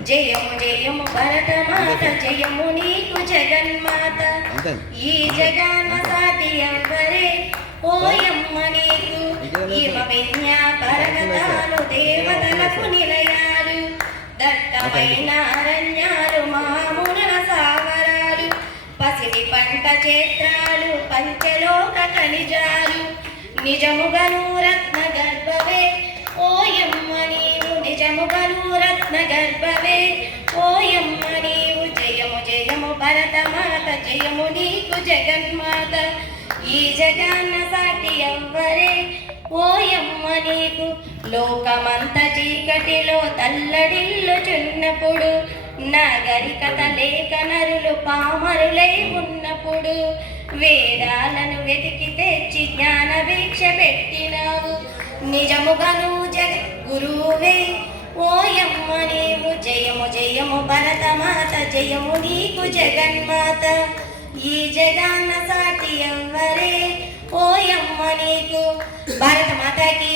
జయము జయము భరతమాత జయము నీకు జగన్మాత ఈ జగన్న సాటి ఎవ్వరే ఓయమ్మ నీకు ఈమ విజ్ఞా పరగతాలు దేవతలకు నిలయాలు దట్టమైన అరణ్యాలు మాముల సాగరాలు పసిడి పంట క్షేత్రాలు పంచలోక ఖనిజాలు నిజముగను రత్న గర్భవే ఓయమ్మ నీవు నిజముగను రత్న గర్భవే ఓయమ్మ నీవు జయము జయము భరతమాత జయము నీకు జగన్మాత ఈ జగన్న సాటి ఎవ్వరే ఓయమ్మ నీకు లోకమంత చీకటిలో తల్లడిల్లుచున్నప్పుడు నాగరికత లేక నరులు పామరులై ఉన్నప్పుడు వేదాలను వెతికి తెచ్చి జ్ఞాన భిక్ష పెట్టినావు నిజముగను జగద్గురువే ఓయమ్మ నీవు జయము జయము భరతమాత జయము నీకు జగన్మాత ఈ జగన్న సాటి ఎవ్వరే ఓయమ్మ నీకు భారత మాతాకి